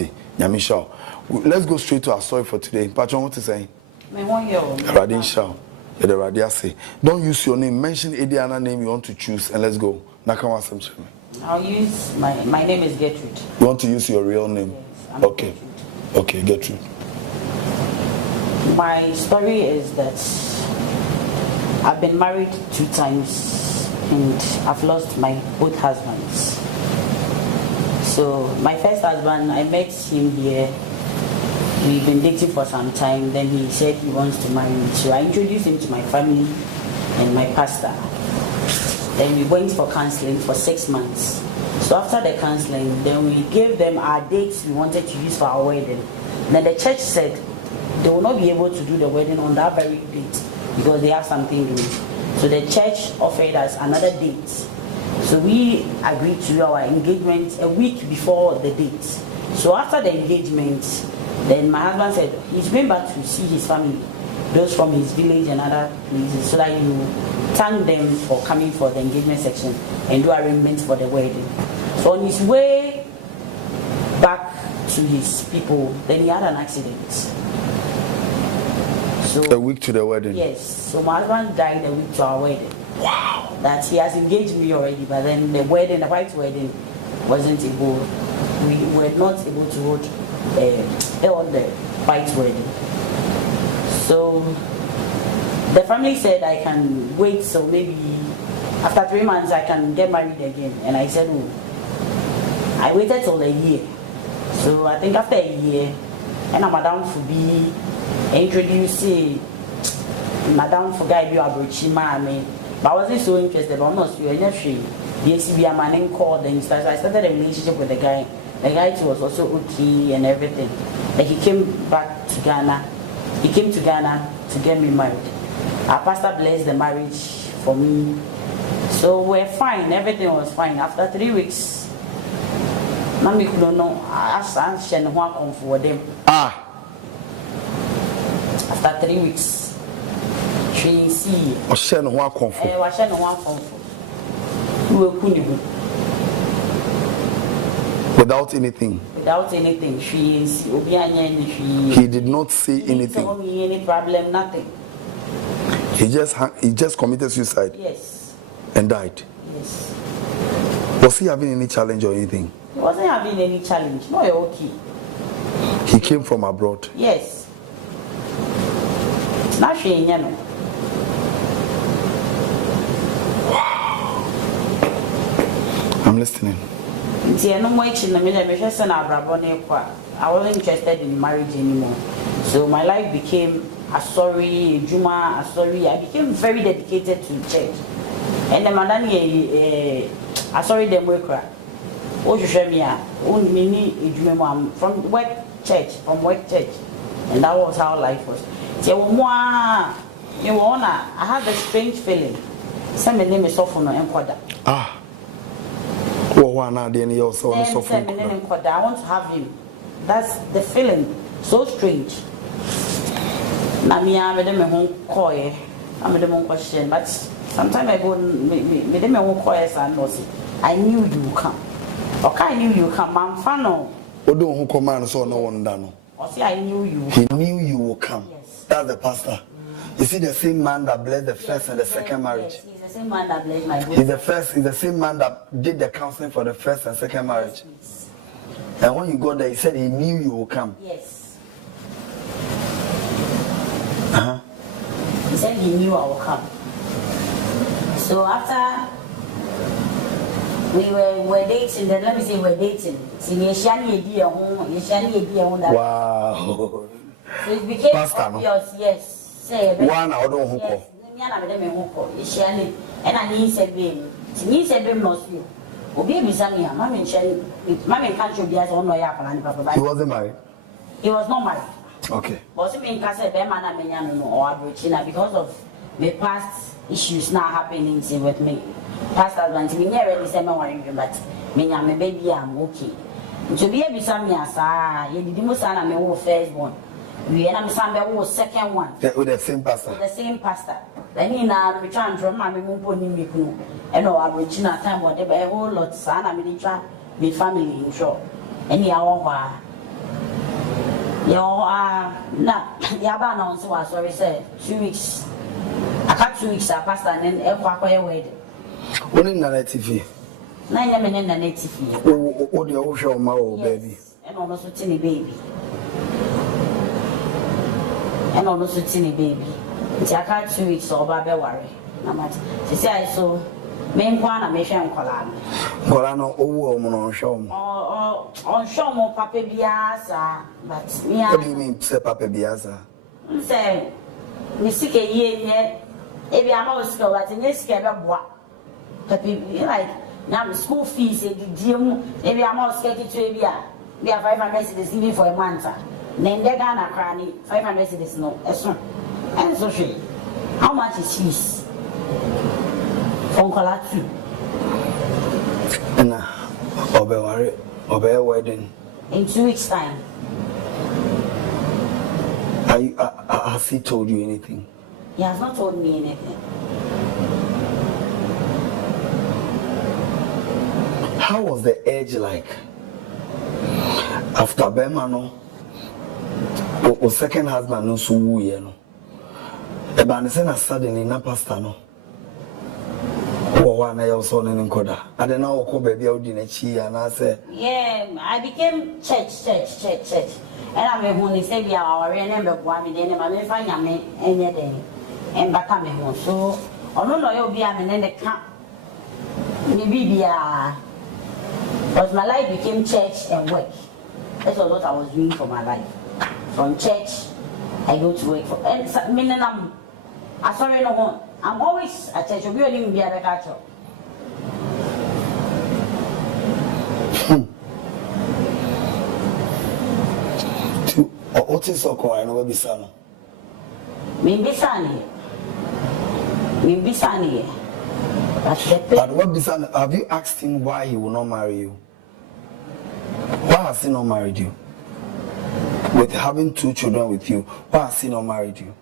Ati, Nyamisha. Let's go straight to our story for today. Patron, what to say? Radin Shao. Don't use your name. Mention any other name you want to choose, and let's go. I'll use my name is Gertrude. You want to use your real name? Yes, okay. Gertrude. Okay, Gertrude. My story is that I've been married 2 times and I've lost my both husbands. So my first husband, I met him here. We've been dating for some time. Then he said he wants to marry me. So I introduced him to my family and my pastor. Then we went for counseling for 6 months. So after the counseling, then we gave them our dates we wanted to use for our wedding. Then the church said they will not be able to do the wedding on that very date because they have something doing. So the church offered us another date. So we agreed to do our engagement a week before the date. So after the engagement, then my husband said he's going back to see his family, those from his village and other places, so that you thank them for coming for the engagement section and do arrangements for the wedding. So on his way back to his people, then he had an accident. So a week to the wedding? Yes. So my husband died a week to our wedding. Wow. That he has engaged me already, but then the wedding, the white wedding, wasn't able. We were not able to hold on the white wedding. So the family said I can wait, so maybe after 3 months I can get married again. And I said, oh. I waited till a year. So I think after a year, and Madame Fubi introduced Madame Fugai Abrochima, but I wasn't so interested, but I'm not sure. The ACB man called, and so I started a relationship with the guy. The guy too was also okay and everything. Like he came back to Ghana. He came to Ghana to get me married. Our pastor blessed the marriage for me. So we're fine. Everything was fine. After 3 weeks, Mami could know. I asked and one come for them. After 3 weeks, she see. Washen one come for. Washen one come for. We were kunibu. Without anything. Without anything. He did not say anything. He didn't tell me any problem, nothing. He just committed suicide. Yes. And died. Yes. Was he having any challenge or anything? He wasn't having any challenge. No, you're okay. He came from abroad. Yes. Now she ain't know. Wow. I'm listening. I wasn't interested in marriage anymore. So my life became a sorry, Juma, a sorry. I became very dedicated to church. And the man I sorry them worker. Oh, you show me from work church, and that was how life was. So I had a strange feeling. Some name is Sophon and Quada. I want to have him. That's the feeling. So strange. I made them a home coy. I made them question, but sometimes I go made them a home coy and I knew you would come. Okay, I knew you would come. I'm fan of. Odo who command so no one done. I knew you. He knew you would come. Yes. That's the pastor. You see the same man that blessed the first and the second marriage. Yes, he's the same man that blessed my both. He's the same man that did the counseling for the first and second marriage. Yes, and when you go there, he said he knew you would come. Yes. He said he knew I would come. So after we were dating, then let me say we're dating. Wow. So it became pastor, obvious, no? Yes. One I don't hook. And I need said baby. He said baby must you. Obi Bisamia, Mammy can't show the own lawyer and papa. He wasn't married. He was not married. Okay. Was it in Casa Bemana Menyano or Abuchina because of the past issues now happening with me. Past advance me never really said but me and my baby I'm okay. To be a Bisamia, sir, you did most and my first born. We and I'm was second one. With the same pastor. The same pastor. Then in a return from my Mumpo Nimiku and no Abuchina time whatever a whole lot son I mean me family in short. Any hour na yaba announce was sorry say 2 weeks. I got 2 weeks I passed and then ekwa wedding. When in Nhyiratv? Na nya me Nhyiratv. O de o hwe o ma o baby. And also tiny baby. And also tiny baby. It's I got 2 weeks so ba be worry. Na mat. Say I so me nkwa na me hwe nkola no. Nkola no owo mo no hwe o. On show mo papa biasa but me what do you mean say papa biasa? Say me sike ye nye e bi ama o sike o but nye sike be boa. Papa like now school fees e di mu e bi ama o sike kitu e bi a we are 500 cedis even for a month. Then they Ghana crani 500 cedis no eso. And so she how much is fees? From Kola 2. Na Obey wedding in 2 weeks time. Has he told you anything? He has not told me anything. How was the age like? After Bemano, or second husband no so woo ye no. Ebanisena suddenly na pastor no. One I also in Koda. I don't know what baby out in a chi and I said, yeah, I became church. And I'm a honey say we are remember one day, and I find a man any day and back at me home. So, I don't know you'll be a man in the camp. Maybe because my life became church and work. That's what I was doing for my life. From church, I go to work for and meaning I'm sorry no one. I'm always at church. You're going to be a culture. What is so cool? I know Bisano. Maybe Sunny. But what Bisano? Have you asked him why he will not marry you? Why has he not married you? With having 2 children with you, why has he not married you?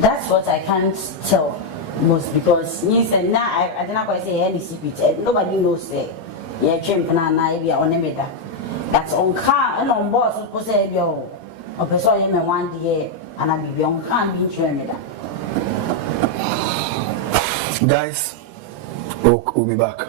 That's what I can't tell most because you said now I don't know say any secret. Nobody knows yeah chimp na be on emeda. That's on car and on boss supposed to say yo or person you me one day and I be on car being emeda. Guys, we'll be back.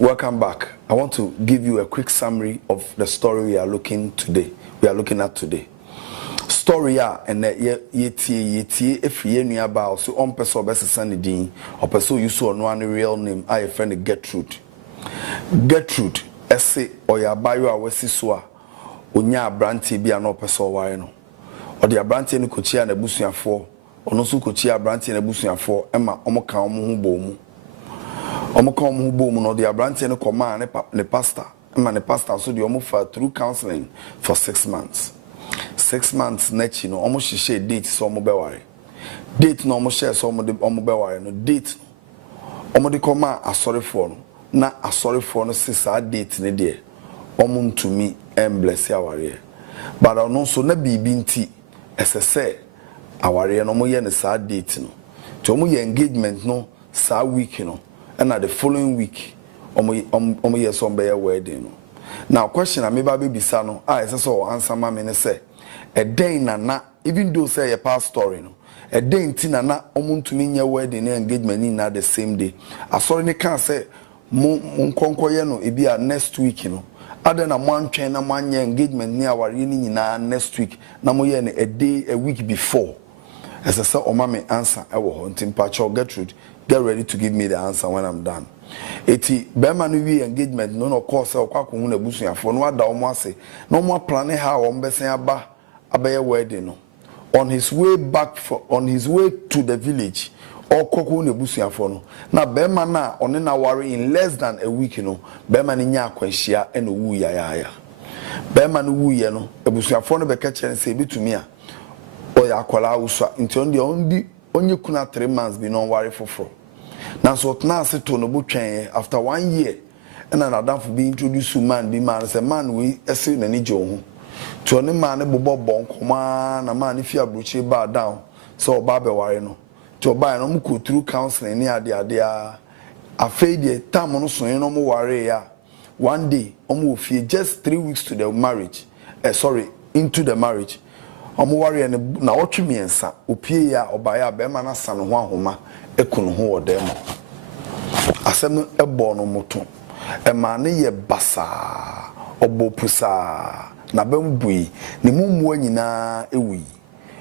Welcome back. I want to give you a quick summary of the story we are looking at today. Story and yeti if you knew about so on person besesane din or person you saw no real name I a friend Gertrude ese oyabayo awesi so a onya abrantie bia no person ware no or the abrantie no kochia na busuafo ono so kochia abrantie na busuafo ema omoka omo hu bomu no the abrantie no koma ne pastor ema ne pastor so the omo fa through counseling for 6 months. 6 months nechi no omo hihye date so omo beware date no omo share so omo beware no date omo de koma asorefo no na asorefo no sisa date ne de omo ntumi bless aware but ono so na bibi nti esese aware no omo ye ne sa date no to omo ye engagement no sa week no and at the following week omo ye so be wedding no. Now question I maybe bisa no so answer ma me ne say a day na even though say a past story no a day nti na omuntumi nya wedding and engagement in na the same day asori ne kan say mo nkonkoye no e bia next week no other na mo antwen na mo anya engagement ni aware ni nyina next week na mo ye a day a week before as I say o ma me answer e wo ho ntimpa cho Gertrude get ready to give me the answer when I'm done. Eti bema no wi engagement no course e kwa ko hu na busuafo no ada omo ase no mo plan how o mbesen aba abaye wedding no on his way to the village or koko na busuafo no na bema na one na worry in less than a week no bema ni nya akwanhia e no wu ya bema no wu ye no busuafo no be ka kyen se bitumi a o ya akwala uswa nti on de onye kuna 3 months bi no worry foforo Now so now say to no butwen after 1 year and another for being introduced to man be man say man we ese na ni jo to ne man bobo bonkoma na man if you abruchi ba down so oba be ware no to oba no mu through counseling ni ade a afei de time no so no mo ware ya one day omo ofie just 3 weeks to the marriage into the marriage omo ware na otwe miensa opie ya oba ya be ma na sa no ho ahoma ekunu ho odem asem ebo no moto e ma ne ye basa obopusa na bambui ne mumu anyina ewi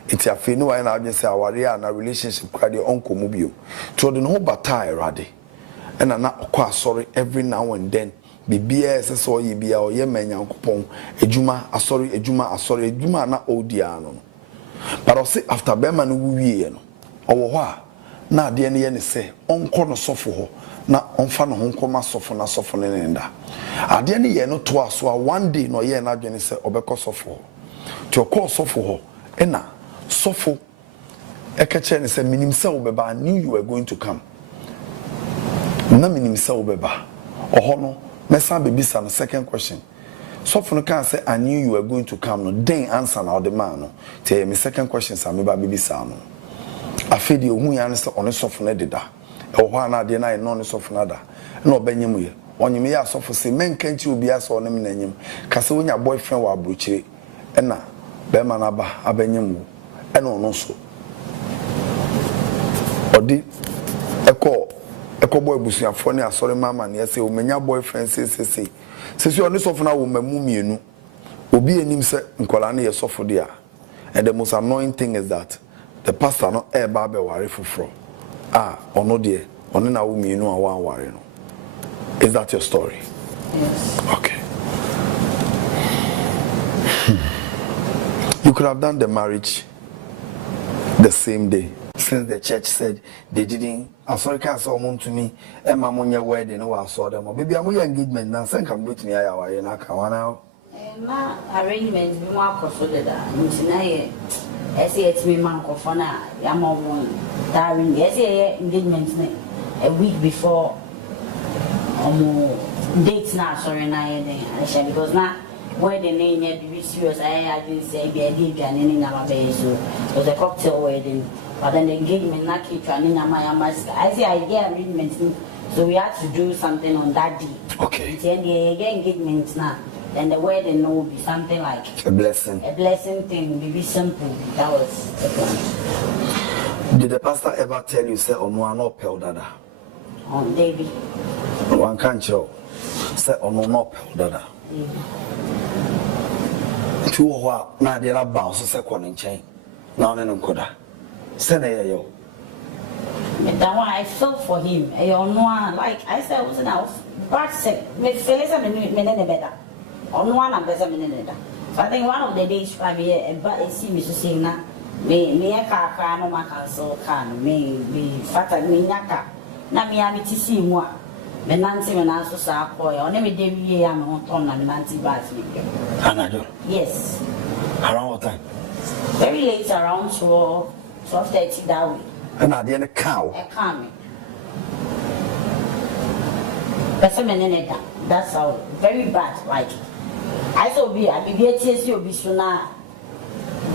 enti afi no wa na adwen se aware ya na relationship kwade onko mu bio to de no bata erade and na okwa sorry every now and then bibia ese so ye bia o ye manyankopon ejuma ejuma na odia no but I say after bema no wiye no owo ho a na ade ne ye ne se onko no sofo ho na onfa no honkoma sofo na sofo ne nda ade ne ye no to aso a one day no ye na adwene se obekọ sofo ho ti okọ sofo ho na sofo ekache ne se minim se obeba knew you were going to come na minim se obeba oho no mesa bebisa no second question sofo no can say I knew you were going to come no then answer na the man no te me second question sa me ba bebisa no afedi ohun ya ne se one sofo no deda ho ana de na no ne sofo no da na obanyem ye onyem ya sofo se menka nti obi asa one me nanyem ka se wonya boyfriend wa abrochire na be ma na ba abanyem wo na ono so odi eko boy busuafo ne asore mama ne say o menya boyfriend say oni sofo na wo mamu mienu obi enim se nkola na ye sofo dia and the most annoying thing is that the pastor no e ba be ware foforo ono de ono na wo mienu a wan ware no. Is that your story? Yes. Okay. You could have done the marriage the same day. Since the church said they didn't, I'm sorry, can't someone to me, and my money wedding, no, I saw them. Maybe I'm your engagement now, send come with me. I want my arrangements be more considered. Tonight, I say it's me, man, for now. I'm on darling. Yes, engagement a week before dates now, sorry, now, because now. Wedding name yet to be serious. I didn't say be a did and any number so it was a cocktail wedding. But then the engagement not keep running my mask. I say I get arrangement, so we had to do something on that day. Okay. Then the engagement now. Then the wedding will be something like a blessing. A blessing thing, be simple. That was the plan. Did the pastor ever tell you say on one up dada? On David. One can't show. Say on one up dada. Two wa na de la bounce se kwon nchen na one no koda se na yo that one I felt for him like I said was now but say me Felisa me better on one and better me neda so I think one of the days for me but see me so saying na me ka no ma cancel can me fata me nyaka na me amiti si mu a me nanti me na so sa akoy on me dey wie ya me on na me nanti bath me. Anado. Yes. Around what time? Very late, around 12:30 that way. And I didn't cow. A coming. That's how very bad. Like I saw be a BBTS you be sooner.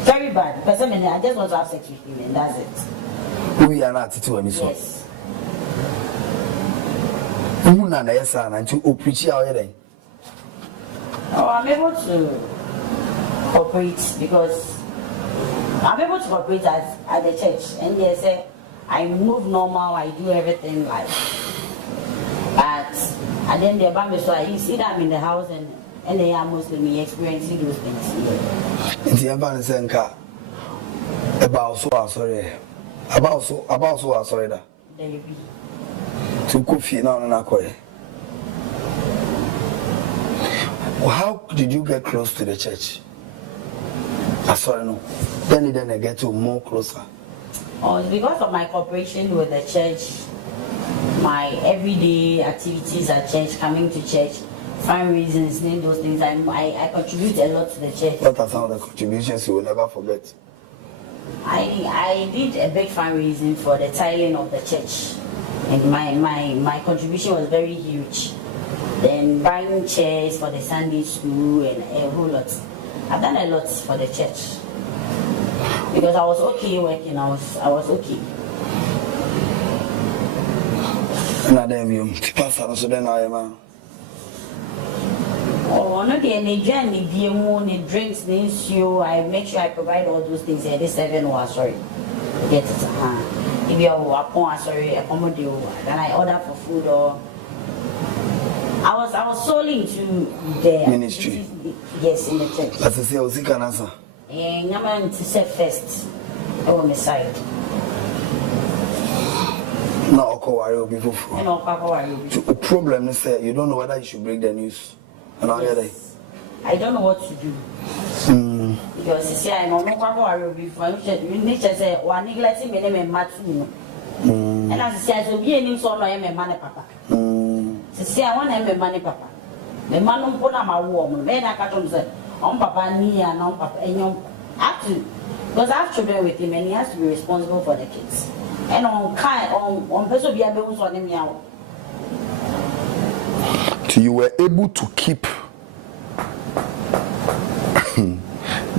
Very bad. I just want to have sex with him and that's it. We are not to any so. Yes. Una na yesa na nti oprichi a oyere. Oh, I'm able to cooperate because I'm able to cooperate at the church and they say I move normal, I do everything like and then the Bambi so I see them in the house and they are Muslim experiencing those things. The Bambi senka about so sorry that. There you be. To Kofi now na koye. How did you get close to the church? Sorry no. Then I get to more closer. Oh, it's because of my cooperation with the church, my everyday activities at church, coming to church, fundraisers, name those things. I contribute a lot to the church. What are some of the contributions you will never forget? I did a big fundraising for the tiling of the church. And my contribution was very huge. Then buying chairs for the Sunday school and a whole lot. I've done a lot for the church. Because I was okay working, I was okay. Oh, no, the drinks, the I make sure I provide all those things. Yeah, this 7 was sorry. Get it. If you are sorry, accommodate, then I order for food or I was solely into the ministry. Yes, in the church. As I say, I was in Canada. And I'm going to say first on my side. No, the problem is that you don't know whether you should break the news. Yes. I don't know what to do. Because you see, I know no before. You need to say, one neglecting me name and Matu. And as I say, so be any son, I am a money papa. See, I want to have a money papa. The man don't put on my woman. Then I can't say, on papa, me and on papa, and you have to. Because I have children with him and he has to be responsible for the kids. And on person be able to him out. So you were able to keep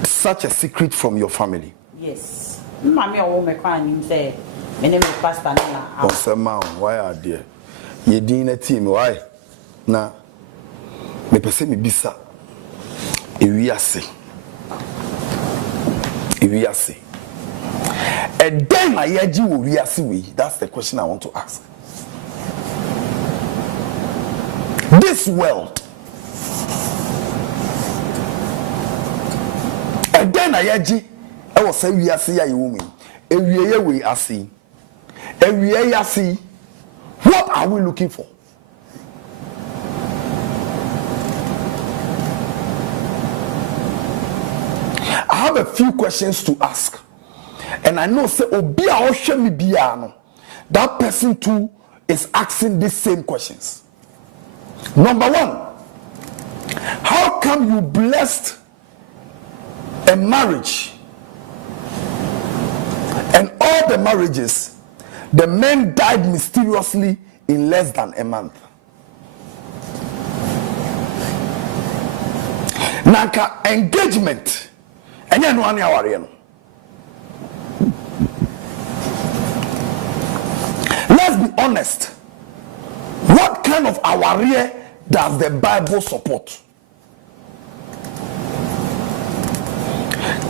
such a secret from your family? Yes. Mommy or woman crying say, my name is Pastor Nana. Why are there? You didn't team, why? Now, me person me bisa. Wiase. And then I heard you Wiase. That's the question I want to ask. This world. And then I heard you. I was saying Wiase ya woman. We are seeing. What are we looking for? I have a few questions to ask. And I know say Obia Oshemi Biano. That person too is asking these same questions. Number one, how come you blessed a marriage and all the marriages, the men died mysteriously in less than a month? Nanka engagement. Let's be honest. What kind of awaria does the Bible support?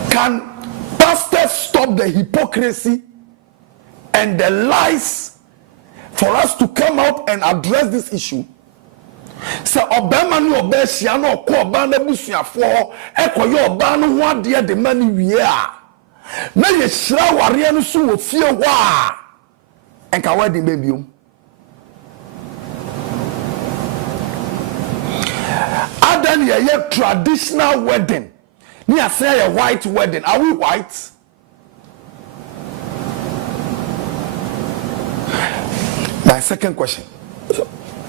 Can pastors stop the hypocrisy and the lies for us to come out and address this issue? So Obama no Obesia no ko Obama busuafo ekoye Obama ho ade de mani wie a na ye hira ware no so wo fie ho a enka wedding babyum adan ye traditional wedding ni say a white wedding. Are we white? My second question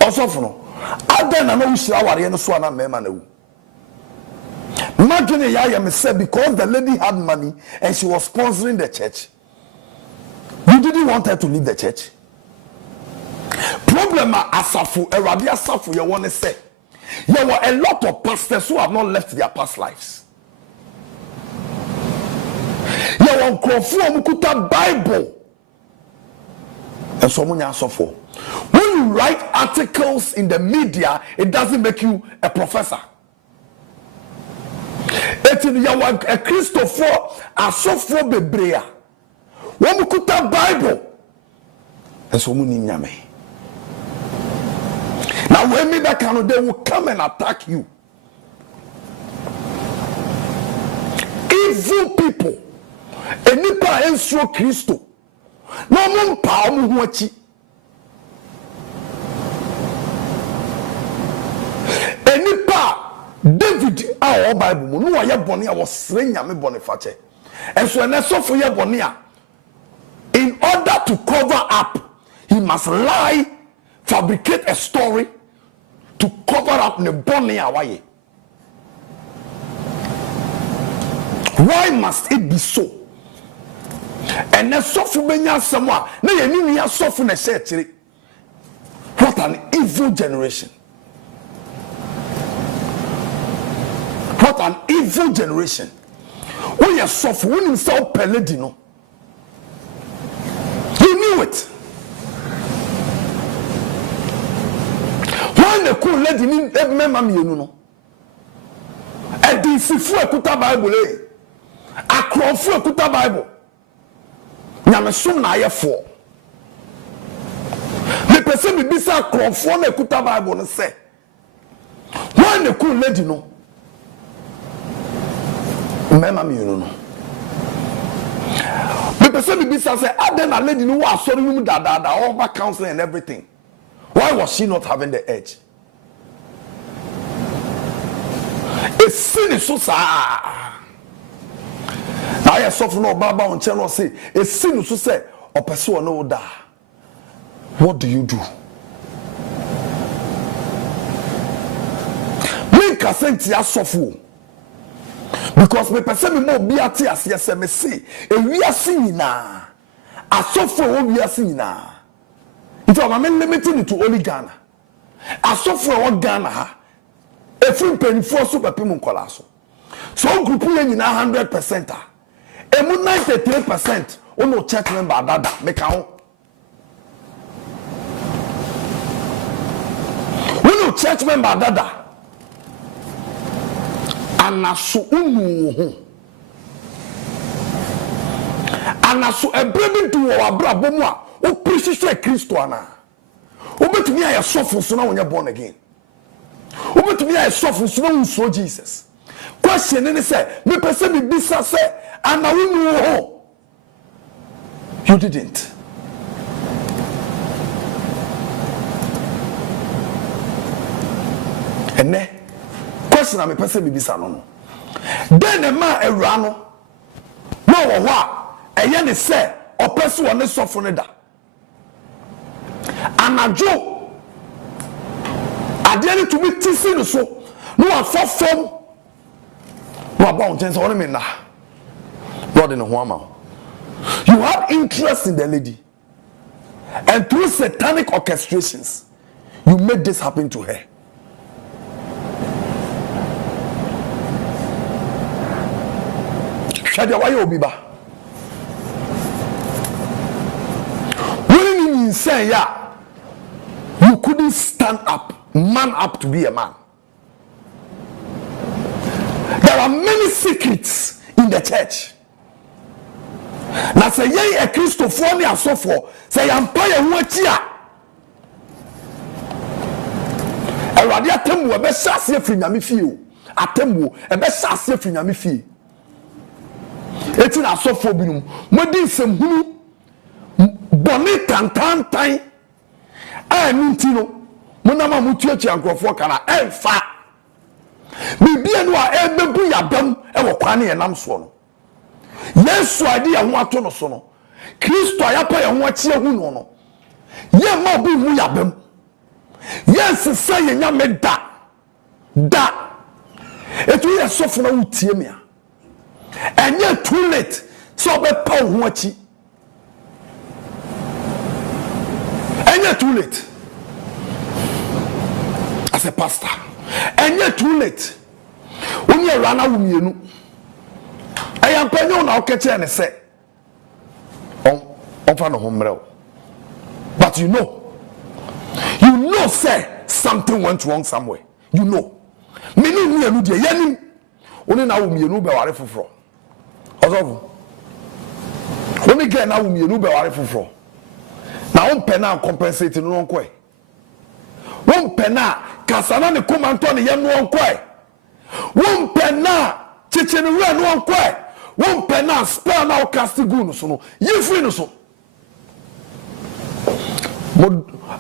also for no Aden na no shira ware no so na mema na wu. Imagine ya me said because the lady had money and she was sponsoring the church. You didn't want her to leave the church. Problem asafu erade asafu you want to say. There were a lot of pastors who have not left their past lives. You want krofu omukuta Bible. And someone asafo. When you write articles in the media, it doesn't make you a professor. It's in a Christopher, a software bebrea. When you put that Bible, and so many nyame. Now, when me that kind of they will come and attack you. Evil people, enipa enso Christo. No mun pa omu ho achi. Enipa David our Bible no ye bone a was nyame bone fache. And so na so for ye bone a in order to cover up he must lie, fabricate a story to cover up ne bone a waye. Why must it be so? And na so for benya samwa na ye ni nia so for na se tire What an evil generation. What an evil generation. When you suffer, when you say Peledino, you knew it. When the cool lady didn't remember me, you know. And this is for a kuta Bible, a crow for a kuta Bible. Namasum na ye for. The person be bisa crow for a kuta Bible and say, when the cool lady know. Remember me, you know. The person be say, then a lady who was sorry that all my counseling and everything. Why was she not having the edge? A sin is so sad. Now I suffer no baba on channel say a sin is so say or pursue no da. What do you do? Make a sense ya suffer. Because me person me more be at yes me say e wiase nyina asofo wo wiase nyina it am limiting it to only Ghana asofo wo Ghana ha efun penfo so pepem nkola so group ye nyina 100% emu 93% ono church member dada make ho ono church member dada anaso unu ho anaso ebrebe du wo abrabo mu a o precious Kristo ana o betumi aye sofo so na wonya born again o betumi aye sofo so na unso Jesus question ni say me person be bisa say ana unu ho you didn't ene question na me person be bisa no then e ma ewura no no wo ho a eye ne say opese wo ne sofo ne da anajo ade ne to be tisi no so no afofom no about chance won me na God in ho ama you have interest in the lady and through satanic orchestrations you made this happen to her. Shadia why obiba when you say yeah you couldn't stand up man up to be a man. There are many secrets in the church. Now say ye a Christopher and so forth say empire wachia awade atemu e be sase afri nyame fie o atemu e be sase afri nyame fie eti na sofo binum modi nsem hunu boni tantantan a nti no monama mutuachi ankrofo kana emfa bibia no a ebebu yabam e wo kwane ye nam so no Yesu ade ye ho ato no so no Kristo ayapa ye ho achi ehu no no ye ma obi hu yabam yes say ye nyame da etu ye sofo na wutie me a enye too late so be pa ho achi enye too late as a pastor enye too late onye rana wo mienu ayampanyo na okeche ne se on fa no homrel but you know say something went wrong somewhere you know me no mienu de yanim oni na wo mienu be ware foforo ozofu oni get na wo mienu be ware foforo na on pe na compensate no nko e won pe na kasana ne komanto ne ye no nko e won pe na chichene we no nko e won pe na spell na o castigu no so no ye free no so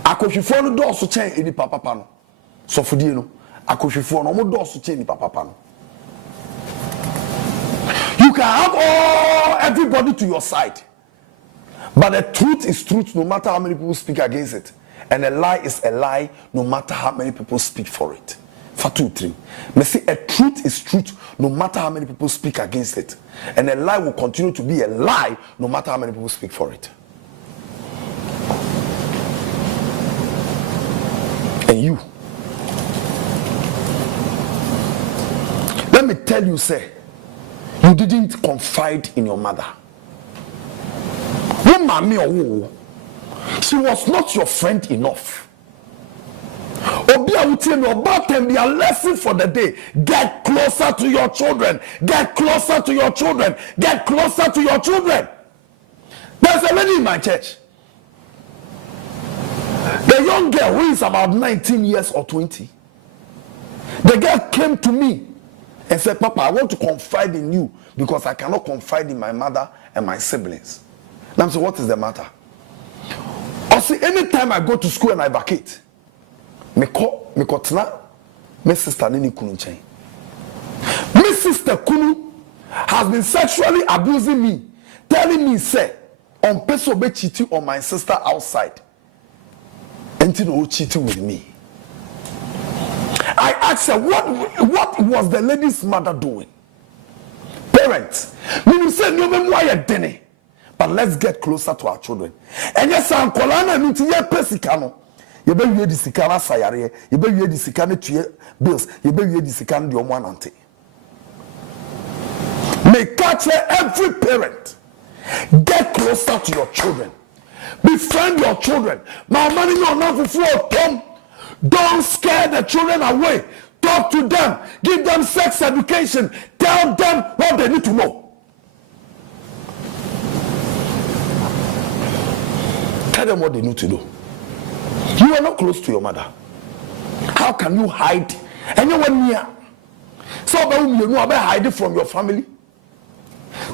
akohwefo no do so chen eni papa no sofodie no akohwefo no mo do so chen eni papa no. You can have everybody to your side, but the truth is truth no matter how many people speak against it, and a lie is a lie no matter how many people speak for it. For 2, 3, me say a truth is truth no matter how many people speak against it, and a lie will continue to be a lie no matter how many people speak for it. let me tell you, say, you didn't confide in your mother. She was not your friend enough. Obia will tell you about them, be a lesson for the day. Get closer to your children. Get closer to your children. Get closer to your children. There's a lady in my church. The young girl who is about 19 years or 20. The girl came to me and said, Papa, I want to confide in you because I cannot confide in my mother and my siblings. And I said, what is the matter? I say, anytime I go to school and I vacate, me sister Nini Kunu chain. My sister Kunu has been sexually abusing me, telling me, say, on peso be cheating on my sister outside. Until no cheating with me. I asked her, what was the lady's mother doing? Parents, we say no me but let's get closer to our children. And yes, I'm kolana nti ye pesikano. Ye be wie di sikana sayare, ye be wie di sikana tuye bills, ye be wie di sikana di omo anante. May catch every parent. Get closer to your children. Befriend your children. My money no Obofour come. Don't scare the children away. Talk to them. Give them sex education. Tell them what they need to know. Tell them what they need to do. You are not close to your mother. How can you hide? Anyone near? So you know about hiding from your family.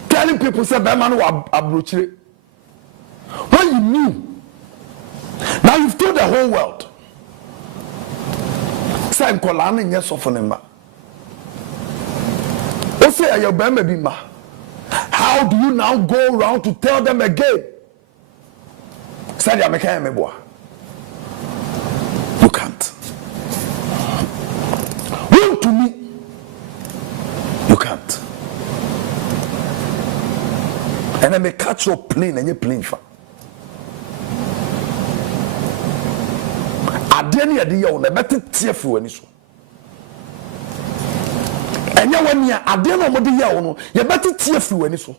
Telling people say man abrochire. When you knew, now you've told the whole world. Say I'm calling yes of ma. Say your baby ma. How do you now go around to tell them again? Say you can't. Will to me. You can't. And I may catch your plane and your plane for. Adeni adiya on better tearful any so. And ya when ya adena modi ya ono, you better tearful any so.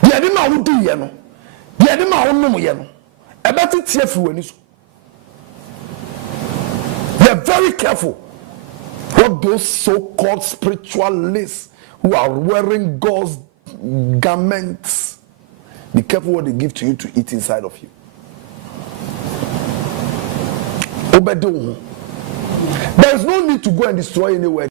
The adima who do yeno. The adima who no yeno. A better tearful any so. They're very careful what those so-called spiritualists who are wearing God's garments. Be careful what they give to you to eat inside of you. There is no need to go and destroy anywhere.